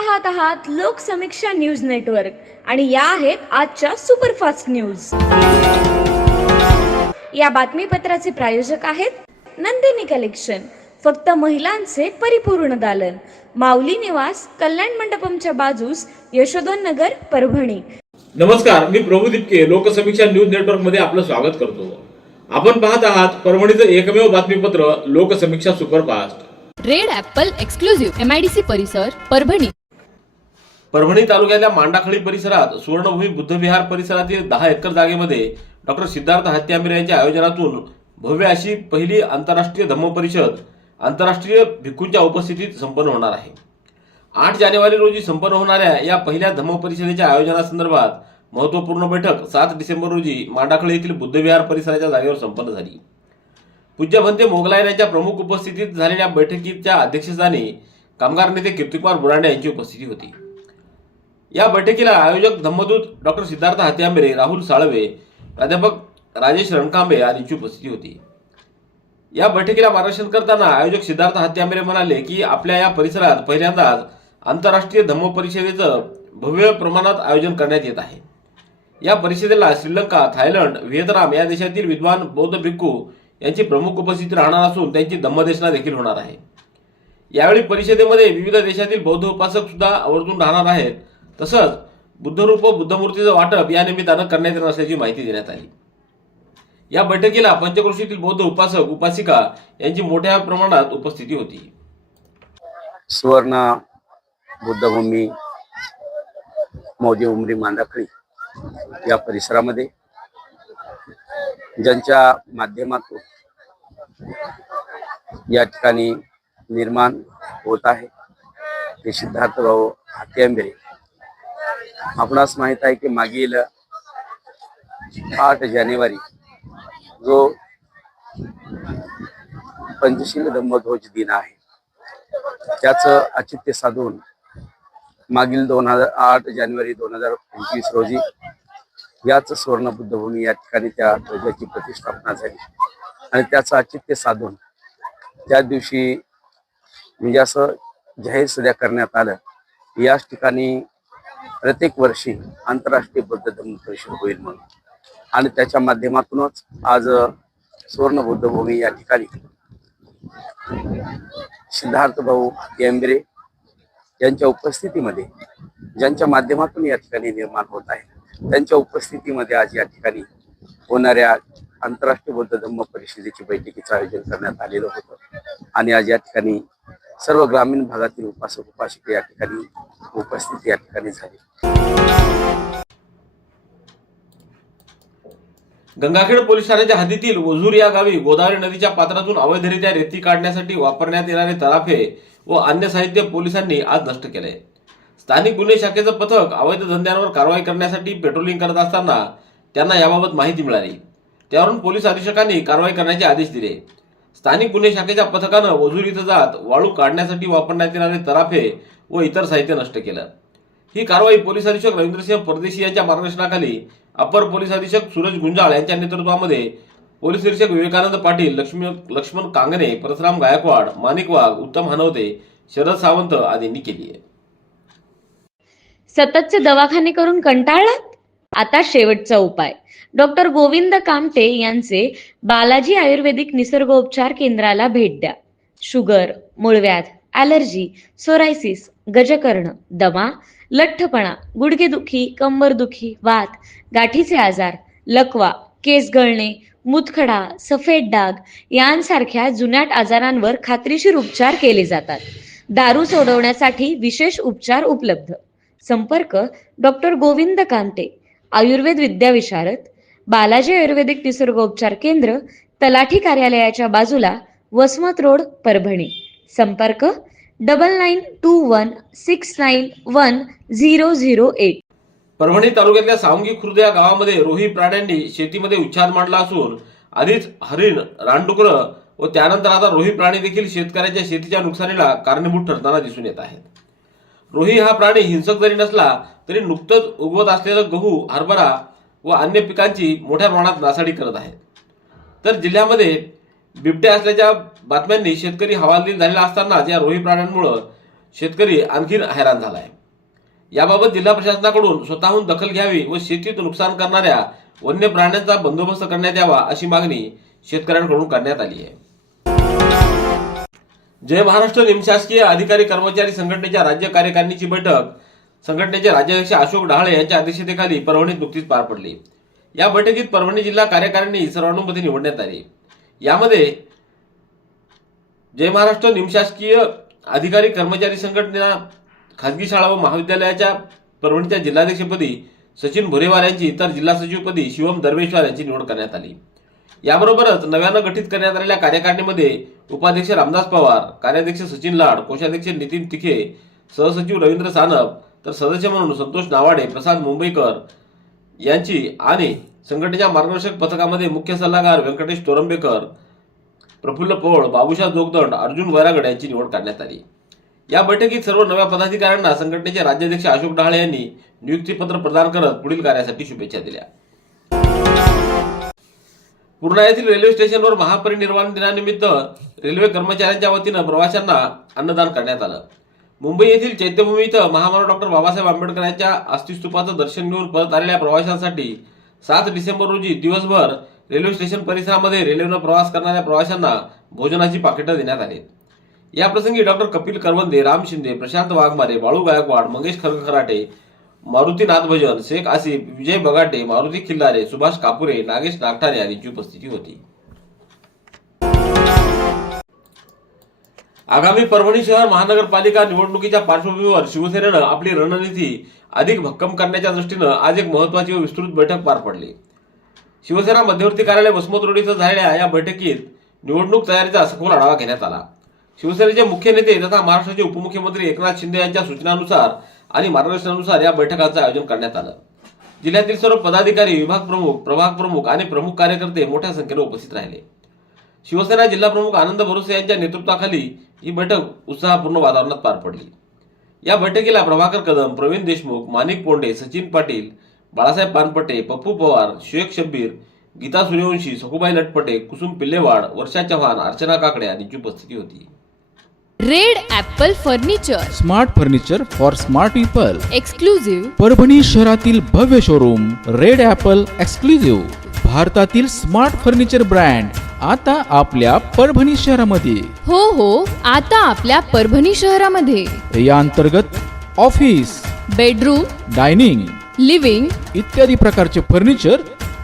पाहत आहात Loksamiksha news network आणि या आहेत आजच्या सुपरफास्ट न्यूज। या बातमीपत्राचे प्रायोजक आहेत नंदिनी कलेक्शन, फक्त महिलांचे परिपूर्ण दालन, माऊली निवास, कल्याण मंडपमच्या बाजूस, यशोधन नगर, परभणी। नमस्कार, मी प्रभू दिपके लोकसमीक्षा न्यूज नेटवर्क मध्ये आपलं स्वागत करतो। आपण पाहत आहात परभणीचं एकमेव बातमीपत्र Loksamiksha superfast. Red Apple exclusive MIDC परिसर परभणी। परभणी तालुक्यातल्या मांडाखळी परिसरात सुवर्णभूमी बुद्धविहार परिसरातील 10 एकर जागेमध्ये डॉक्टर सिद्धार्थ हत्यांबरे यांच्या आयोजनातून भव्य अशी पहिली आंतरराष्ट्रीय धम्म परिषद आंतरराष्ट्रीय भिक्खूंच्या उपस्थितीत संपन्न होणार आहे। 8 जानेवारी रोजी संपन्न होणाऱ्या या पहिल्या धम्म परिषदेच्या आयोजनासंदर्भात महत्त्वपूर्ण बैठक 7 डिसेंबर रोजी मांडाखळी येथील बुद्धविहार परिसराच्या जागेवर संपन्न झाली। पूज्य भंते मोगलायन यांच्या प्रमुख उपस्थितीत झालेल्या बैठकीच्या अध्यक्षस्थानी कामगार नेते कीर्तिकुमार बुरांडे यांची उपस्थिती होती। या बैठकीला आयोजक धम्मदूत डॉक्टर सिद्धार्थ हत्यांबरे, राहुल साळवे, प्राध्यापक राजेश रणकांबे आदींची उपस्थिती होती। या बैठकीला मार्गदर्शन करताना आयोजक सिद्धार्थ हत्यांबरे म्हणाले की आपल्या या परिसरात पहिल्यांदाच आंतरराष्ट्रीय धम्म परिषदेचं भव्य प्रमाणात आयोजन करण्यात येत आहे। या परिषदेला श्रीलंका, थायलंड, व्हिएतनाम या देशातील विद्वान बौद्ध भिक्खू यांची प्रमुख उपस्थिती राहणार असून त्यांची धम्मदेशना देखील होणार आहे। यावेळी परिषदेमध्ये विविध देशातील बौद्ध उपासक सुद्धा आवर्जून राहणार आहेत। तसंच बुद्धरूप व बुद्धमूर्तीचं वाटप या निमित्तानं करण्यात येणार असल्याची माहिती देण्यात आली। या बैठकीला पंचक्रोशीतील बौद्ध उपासक उपासिका यांची मोठ्या प्रमाणात उपस्थिती होती। सुवर्ण बुद्धभूमी मौजे उमरी मांडाखळी या परिसरामध्ये ज्यांच्या माध्यमातून या ठिकाणी निर्माण होत आहे ते सिद्धार्थभाऊ हत्यांबरे। आपणास माहित आहे की मागील 8 जानेवारी जो पंचशील धम्मध्वज दिन आहे त्याचं औचित्य साधून मागील 8 जानेवारी 2025 रोजी याच सुवर्ण बुद्धभूमी या ठिकाणी त्या ध्वजाची प्रतिष्ठापना झाली आणि त्याचं औचित्य साधून त्या दिवशी म्हणजे असं जाहीर सुद्धा करण्यात आलं याच ठिकाणी प्रत्येक वर्षी आंतरराष्ट्रीय बौद्ध धम्म परिषद होईल म्हणून, आणि त्याच्या माध्यमातूनच आज सुवर्ण बुद्धभूमी या ठिकाणी सिद्धार्थ भाऊ हत्यांबरे यांच्या उपस्थितीमध्ये ज्यांच्या माध्यमातून या ठिकाणी निर्माण होत आहे त्यांच्या उपस्थितीमध्ये आज या ठिकाणी होणाऱ्या आंतरराष्ट्रीय बौद्ध धम्म परिषदेची बैठकीचं आयोजन करण्यात आलेलं होतं आणि आज या ठिकाणी सर्व ग्रामीण भागातील उपासक उपासिका या ठिकाणी उपस्थिती या ठिकाणी झाली। गंगाखेड पोलीस ठाण्याच्या हद्दीतील वझूर या गावी गोदावरी नदीच्या पात्रातून अवैधरित्या रेती काढण्यासाठी वापरण्यात येणारे तराफे व अन्य साहित्य पोलिसांनी आज नष्ट केले। स्थानिक गुन्हे शाखेचं पथक अवैध धंद्यांवर कारवाई करण्यासाठी पेट्रोलिंग करत असताना त्यांना याबाबत माहिती मिळाली। त्यावरून पोलीस अधीक्षकांनी कारवाई करण्याचे आदेश दिले। स्थानिक गुन्हे शाखेच्या पथकानं वझूर इथं जात वाळू काढण्यासाठी वापरण्यात येणारे तराफे व इतर साहित्य नष्ट केलं। ही कारवाई पोलीस अधीक्षक रवींद्रसिंह परदेशी यांच्या मार्गदर्शनाखाली अपर पोलीस अधीक्षक सूरज गुंजाळ यांच्या नेतृत्वामध्ये पोलीस निरीक्षक विवेकानंद पाटील, लक्ष्मण कांगणे, परशुराम गायकवाड, माणिक वाघ, उत्तम हनवते, शरद सावंत आदींनी केली आहे। सततचे दवाखाने करून कंटाळलात? आता शेवटचा उपाय। डॉक्टर गोविंद कामटे यांचे बालाजी आयुर्वेदिक निसर्गोपचार केंद्राला भेट द्या। शुगर, मूळव्याध, ॲलर्जी, सोरायसिस, गजकर्ण, दमा, लठ्ठपणा, गुडघेदुखी, कंबरदुखी, वात, गाठीचे आजार, लकवा, केस गळणे, मुतखडा, सफेद डाग यांसारख्या जुनाट आजारांवर खात्रीशीर उपचार केले जातात। दारू सोडवण्यासाठी विशेष उपचार उपलब्ध। संपर्क डॉक्टर गोविंद कामटे, आयुर्वेद विद्याविशारद, बालाजी आयुर्वेदिक निसर्गोपचार केंद्र, तलाठी कार्यालयाच्या बाजूला, वसमत रोड, परभणी। संपर्क 9921691008। परभणी तालुक्यातल्या सावंगी खुर्द या गावामध्ये रोही प्राण्यांनी शेतीमध्ये उच्छाद मांडला असून आधीच हरिण, रानडुकरं व त्यानंतर आता रोही प्राणी देखील शेतकऱ्यांच्या शेतीच्या नुकसानीला कारणीभूत ठरताना दिसून येत आहेत। रोही हा प्राणी हिंसक जरी नसला तरी नुकतंच उगवत असलेलं गहू, हरभरा व अन्य पिकांची मोठ्या प्रमाणात नासाडी करत आहे। तर जिल्ह्यामध्ये बिबट्या असल्याच्या बातम्यांनी शेतकरी हवालदिल झालेला असताना या रोही प्राण्यांमुळे शेतकरी आणखी हैराण झालाय. याबाबत जिल्हा प्रशासनाकडून स्वतःहून दखल घ्यावी व शेतीत नुकसान करणाऱ्या वन्य प्राण्यांचा बंदोबस्त करण्यात यावा अशी मागणी शेतकऱ्यांकडून करण्यात आली आहे. जय महाराष्ट्र निमशासकीय अधिकारी कर्मचारी संघटनेच्या राज्य कार्यकारिणीची बैठक संघटनेचे राज्याध्यक्ष अशोक ढाळे यांच्या अध्यक्षतेखाली परभणीत नुकतीच पार पडली. या बैठकीत परभणी जिल्हा कार्यकारिणी सर्वानुमते निवडण्यात आली. यामध्ये जय महाराष्ट्र निमशासकीय अधिकारी कर्मचारी संघटना खासगी शाळा व महाविद्यालयाच्या परभणीच्या जिल्हाध्यक्षपदी सचिन भुरेवार यांची तर जिल्हा सचिवपदी शिवम दरवेश्वर यांची निवड करण्यात आली. याबरोबरच नव्यानं गठीत करण्यात आलेल्या कार्यकारिणीमध्ये उपाध्यक्ष रामदास पवार, कार्याध्यक्ष सचिन लाड, कोषाध्यक्ष नितीन तिखे, सहसचिव रवींद्र सानप तर सदस्य म्हणून संतोष नावाडे, प्रसाद मुंबईकर यांची आणि संघटनेच्या मार्गदर्शक पथकामध्ये मुख्य सल्लागार व्यंकटेश तोरंबेकर, प्रफुल्ल पोळ, बाबूशाह जोगदंड, अर्जुन वैरागड यांची निवड करण्यात आली. या बैठकीत सर्व नव्या पदाधिकाऱ्यांना संघटनेचे राज्याध्यक्ष अशोक ढाळे यांनी नियुक्तीपत्र प्रदान करत पुढील कार्यासाठी शुभेच्छा दिल्या. पूर्णा येथील रेल्वे स्टेशनवर महापरिनिर्वाण दिनानिमित्त रेल्वे कर्मचाऱ्यांच्या वतीनं प्रवाशांना अन्नदान करण्यात आलं. मुंबई येथील चैत्यभूमी इथं महामानव डॉक्टर बाबासाहेब आंबेडकर यांच्या अस्थिस्तूपाचं दर्शन घेऊन परत आलेल्या प्रवाशांसाठी 7 डिसेंबर रोजी दिवसभर रेल्वे स्टेशन परिसरामध्ये रेल्वेनं प्रवास करणाऱ्या प्रवाशांना भोजनाची पाकिटं देण्यात आली. याप्रसंगी डॉक्टर कपिल करवंदे, राम शिंदे, प्रशांत वाघमारे, बाळू गायकवाड, मंगेश खरखराटे, मारुती नाथभजन, शेख आसिफ, विजय बगाटे, मारुती खिल्लारे, सुभाष कापुरे, नागेश नागठाणे यांची उपस्थिती होती. आगामी परभणी शहर महानगरपालिका निवडणुकीच्या पार्श्वभूमीवर शिवसेनेनं आपली रणनीती अधिक भक्कम करण्याच्या दृष्टीनं आज एक महत्त्वाची व विस्तृत बैठक पार पडली. शिवसेना मध्यवर्ती कार्यालय वसमत रोड इथं झालेल्या या बैठकीत निवडणूक तयारीचा सखोल आढावा घेण्यात आला. शिवसेनेचे मुख्य नेते तथा महाराष्ट्राचे उपमुख्यमंत्री एकनाथ शिंदे यांच्या सूचनानुसार आणि मार्गदर्शनानुसार या बैठकांचं आयोजन करण्यात आलं. जिल्ह्यातील सर्व पदाधिकारी, विभाग प्रमुख, प्रभाग प्रमुख आणि प्रमुख कार्यकर्ते मोठ्या संख्येने उपस्थित राहिले. शिवसेना जिल्हा प्रमुख आनंद भरोसे यांच्या नेतृत्वाखाली ही बैठक उत्साहपूर्ण वातावरणात पार पडली. या बैठकीला प्रभाकर कदम, प्रवीण देशमुख, माणिक पोंडे, सचिन पाटील, बाळासाहेब पानपटे, पप्पू पवार, शेख शब्बीर, गीता सूर्यवंशी, सखुबाई लटपटे, कुसुम पिल्लेवाड, वर्षा चव्हाण, अर्चना काकडे यांची उपस्थिती होती. Red Apple furniture, smart furniture for smart people. Exclusive Parbhani शहरातील भव्य शोरूम रेड ॲपल एक्सक्लुझिव्ह, भारतातील स्मार्ट फर्निचर ब्रँड आता आपल्या परभणी शहरामध्ये. हो, आता आपल्या परभणी शहरामध्ये. या अंतर्गत ऑफिस, बेडरूम, डायनिंग, लिव्हिंग इत्यादी प्रकारचे फर्निचर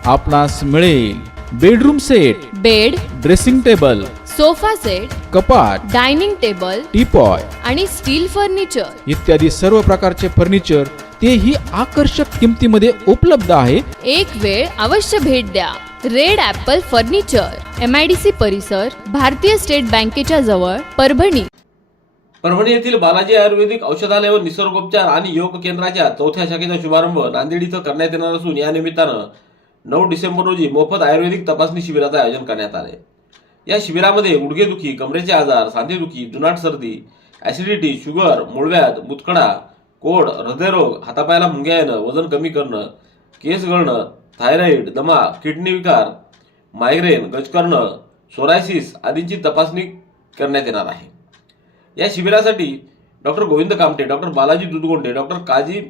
आपणास मिळेल. Bedroom set, bed, dressing table, sofa set, कपाट, डायनिंग टेबल टीपॉय आणि स्टील फर्निचर इत्यादी सर्व प्रकारचे फर्निचर तेही आकर्षक किमतीमध्ये उपलब्ध आहे. एक वेळ अवश्य भेट द्या. रेड ॲपल फर्निचर, MIDC परिसर, भारतीय स्टेट बँकेच्या जवळ, परभणी. परभणी येथील बालाजी आयुर्वेदिक औषधालय व निसर्गोपचार आणि योग केंद्राच्या 4थ्या शाखेचा शुभारंभ नांदेड इथं करण्यात येणार असून या निमित्तानं 9 डिसेंबर रोजी मोफत आयुर्वेदिक तपासणी शिबिराचं आयोजन करण्यात आले. या शिबिरामध्ये गुडघेदुखी, कमरेचे आजार, सांधेदुखी, जुनाट सर्दी, ऍसिडिटी, शुगर, मूळव्याध, मुतखडा, कोड, हृदयरोग, हातापायाला मुंग्या येणं, वजन कमी करणं, केस गळणं, थायरॉइड, दमा, किडनी विकार, मायग्रेन, गजकर्ण, सोरायसिस आदींची तपासणी करण्यात येणार आहे. या शिबिरासाठी doctor Govind Kamte, doctor Balaji Dudhgonde, doctor Kazi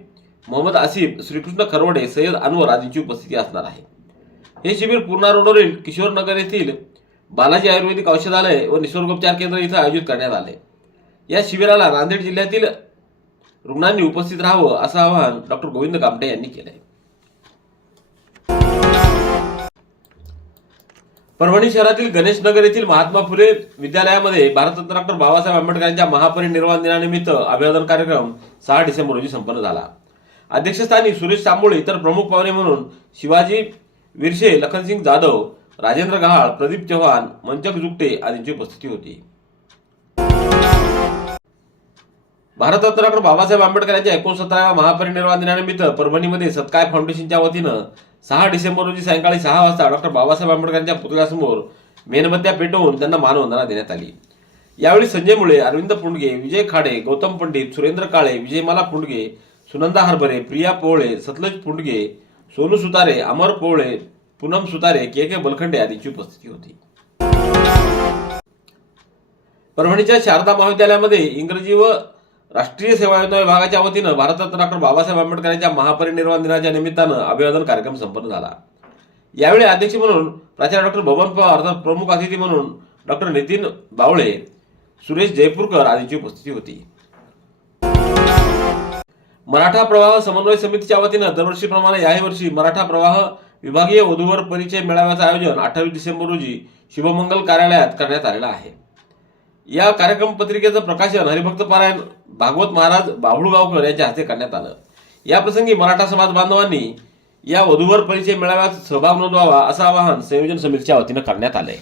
Mohammed Asif, Shrikrishna Kharwade, Sayyed Anwar आदींची उपस्थिती असणार आहे. हे शिबिर पूर्णा रोडवरील किशोरनगर येथील बालाजी आयुर्वेदिक औषधालय व निसर्गोपचार केंद्र इथं आयोजित करण्यात आले. या शिबिराला नांदेड जिल्ह्यातील रुग्णांनी उपस्थित राहावं असं आवाहन डॉक्टर गोविंद कामटे यांनी केलंय. परभणी शहरातील गणेश नगर येथील महात्मा फुले विद्यालयामध्ये भारतरत्न डॉक्टर बाबासाहेब आंबेडकर यांच्या महापरिनिर्वाण दिनानिमित्त अभिवादन कार्यक्रम 6 डिसेंबर रोजी संपन्न झाला. अध्यक्षस्थानी सुरेश तांबोळे, इतर प्रमुख पाहुणे म्हणून शिवाजी विरशे, लखनसिंग जाधव, राजेंद्र गहाळ, प्रदीप चव्हाण, मंचक जुगटे आदींची उपस्थिती होती. भारतरत्न डॉक्टर बाबासाहेब आंबेडकर यांच्या 69व्या महापरिनिर्वाण दिनानिमित्त परभणीमध्ये सत्काय फाउंडेशनच्या वतीनं 6 डिसेंबर रोजी सायंकाळी 6 वाजता डॉक्टर बाबासाहेब आंबेडकर यांच्या पुतळ्यासमोर मेणबत्त्या पेटवून त्यांना मानवंदना देण्यात आली. यावेळी संजय मुळे, अरविंद पुंडगे, विजय खाडे, गौतम पंडित, सुरेंद्र काळे, विजयमाला पुंडगे, सुनंदा हरभरे, प्रिया पोवळे, सतलज पुंडगे, सोनू सुतारे, अमर पोवळे, पूनम सुतारे, के बलखंडे आदींची उपस्थिती होती. परभणीच्या शारदा महाविद्यालयामध्ये इंग्रजी व राष्ट्रीय सेवायोजना विभागाच्या वतीनं भारतरत्न डॉक्टर बाबासाहेब आंबेडकर यांच्या महापरिनिर्वाण दिनाच्या निमित्तानं अभिवादन कार्यक्रम संपन्न झाला। यावेळी अध्यक्ष म्हणून प्राचार्य डॉक्टर बबन पवार तर प्रमुख अतिथी म्हणून डॉक्टर नितीन बावळे, सुरेश जयपूरकर आदींची उपस्थिती होती। मराठा प्रवाह समन्वय समितीच्या वतीनं दरवर्षीप्रमाणे याही वर्षी मराठा प्रवाह विभागीय वधूवर परिचय मेळाव्याचं आयोजन 28 डिसेंबर रोजी शुभमंगल कार्यालयात करण्यात आलेलं आहे। या कार्यक्रम पत्रिकेचं प्रकाशन हरिभक्त पारायण भागवत महाराज बाभुळगावकर यांच्या हस्ते करण्यात आलं। या प्रसंगी मराठा समाज बांधवांनी या वधूवर परिचय मेळाव्यात सहभाग नोंदवावा असं आवाहन संयोजन समितीच्या वतीनं करण्यात आलंय।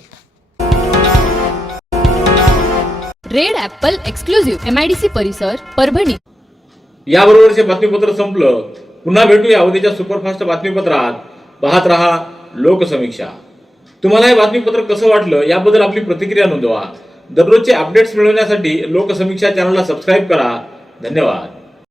रेड ॲपल एक्सक्लुझिव्ह MIDC परिसर परभणी। याबरोबरचे बातमीपत्र संपलं। पुन्हा भेटूया उद्याच्या सुपरफास्ट बातमीपत्रात। पाहत रहा लोकसमीक्षा। तुम्हाला हे बातमीपत्र कसं वाटलं याबद्दल आपली प्रतिक्रिया नोंदवा। दररोजचे अपडेट्स मिळवण्यासाठी लोकसमीक्षा चॅनलला सबस्क्राईब करा। धन्यवाद।